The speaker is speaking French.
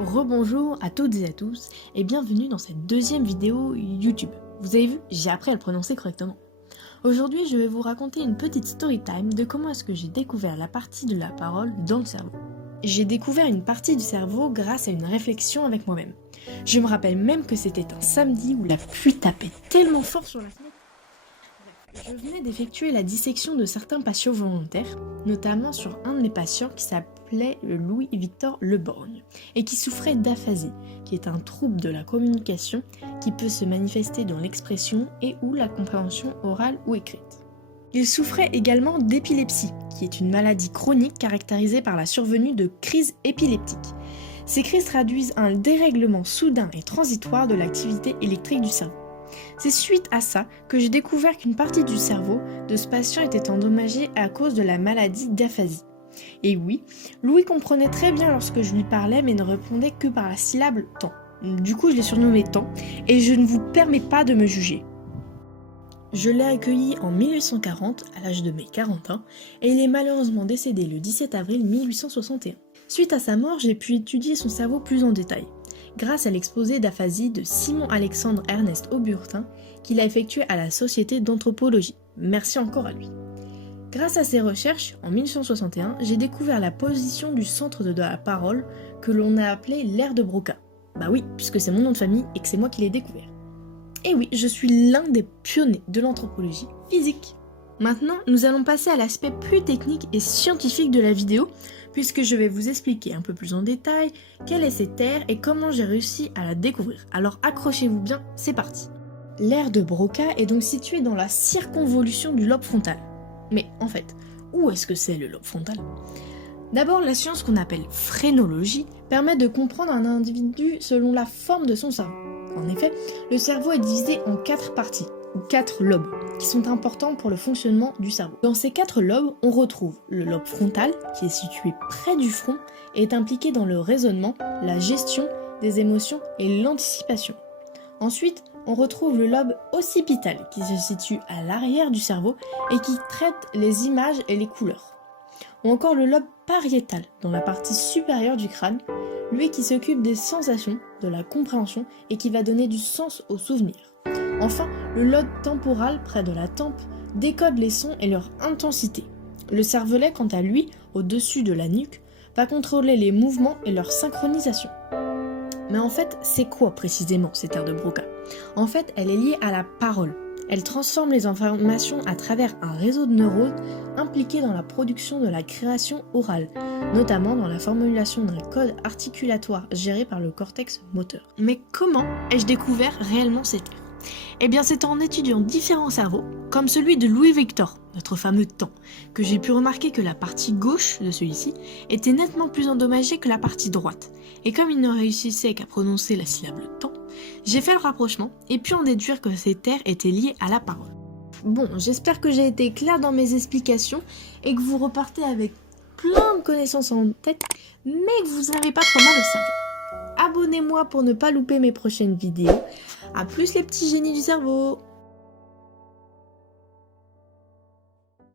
Rebonjour à toutes et à tous et bienvenue dans cette deuxième vidéo YouTube. Vous avez vu, j'ai appris à le prononcer correctement. Aujourd'hui, je vais vous raconter une petite story time de comment est-ce que j'ai découvert la partie de la parole dans le cerveau. J'ai découvert une partie du cerveau grâce à une réflexion avec moi-même. Je me rappelle même que c'était un samedi où la pluie tapait tellement fort sur la fenêtre. Je venais d'effectuer la dissection de certains patients volontaires, notamment sur un de mes patients qui s'appelait Louis-Victor Leborgne et qui souffrait d'aphasie, qui est un trouble de la communication qui peut se manifester dans l'expression et ou la compréhension orale ou écrite. Il souffrait également d'épilepsie, qui est une maladie chronique caractérisée par la survenue de crises épileptiques. Ces crises traduisent un dérèglement soudain et transitoire de l'activité électrique du cerveau. C'est suite à ça que j'ai découvert qu'une partie du cerveau de ce patient était endommagée à cause de la maladie d'aphasie. Et oui, Louis comprenait très bien lorsque je lui parlais mais ne répondait que par la syllabe « temps ». Du coup, je l'ai surnommé « temps » et je ne vous permets pas de me juger. Je l'ai accueilli en 1840, à l'âge de mes 40 ans, et il est malheureusement décédé le 17 avril 1861. Suite à sa mort, j'ai pu étudier son cerveau plus en détail, grâce à l'exposé d'aphasie de Simon-Alexandre Ernest Auburtin qu'il a effectué à la Société d'anthropologie. Merci encore à lui. Grâce à ses recherches, en 1861, j'ai découvert la position du centre de la parole que l'on a appelé l'aire de Broca. Bah oui, puisque c'est mon nom de famille et que c'est moi qui l'ai découvert. Et oui, je suis l'un des pionniers de l'anthropologie physique. Maintenant, nous allons passer à l'aspect plus technique et scientifique de la vidéo, puisque je vais vous expliquer un peu plus en détail quelle est cette aire et comment j'ai réussi à la découvrir. Alors accrochez-vous bien, c'est parti. L'aire de Broca est donc située dans la circonvolution du lobe frontal. Mais en fait, où est-ce que c'est le lobe frontal ? D'abord, la science qu'on appelle phrénologie permet de comprendre un individu selon la forme de son cerveau. En effet, le cerveau est divisé en 4 parties, ou 4 lobes, qui sont importants pour le fonctionnement du cerveau. Dans ces 4 lobes, on retrouve le lobe frontal, qui est situé près du front et est impliqué dans le raisonnement, la gestion des émotions et l'anticipation. Ensuite, on retrouve le lobe occipital, qui se situe à l'arrière du cerveau et qui traite les images et les couleurs. Ou encore le lobe pariétal, dans la partie supérieure du crâne, lui qui s'occupe des sensations, de la compréhension et qui va donner du sens aux souvenirs. Enfin, le lobe temporal, près de la tempe, décode les sons et leur intensité. Le cervelet, quant à lui, au-dessus de la nuque, va contrôler les mouvements et leur synchronisation. Mais en fait, c'est quoi précisément cette aire de Broca ? En fait, elle est liée à la parole. Elle transforme les informations à travers un réseau de neurones impliqués dans la production de la création orale, notamment dans la formulation d'un code articulatoire géré par le cortex moteur. Mais comment ai-je découvert réellement cette aire ? Eh bien, c'est en étudiant différents cerveaux, comme celui de Louis-Victor, notre fameux temps, que j'ai pu remarquer que la partie gauche de celui-ci était nettement plus endommagée que la partie droite. Et comme il ne réussissait qu'à prononcer la syllabe temps, j'ai fait le rapprochement et pu en déduire que cette aire était liée à la parole. Bon, j'espère que j'ai été claire dans mes explications et que vous repartez avec plein de connaissances en tête, mais que vous n'avez pas trop mal au cerveau. Abonnez-moi pour ne pas louper mes prochaines vidéos. A plus les petits génies du cerveau!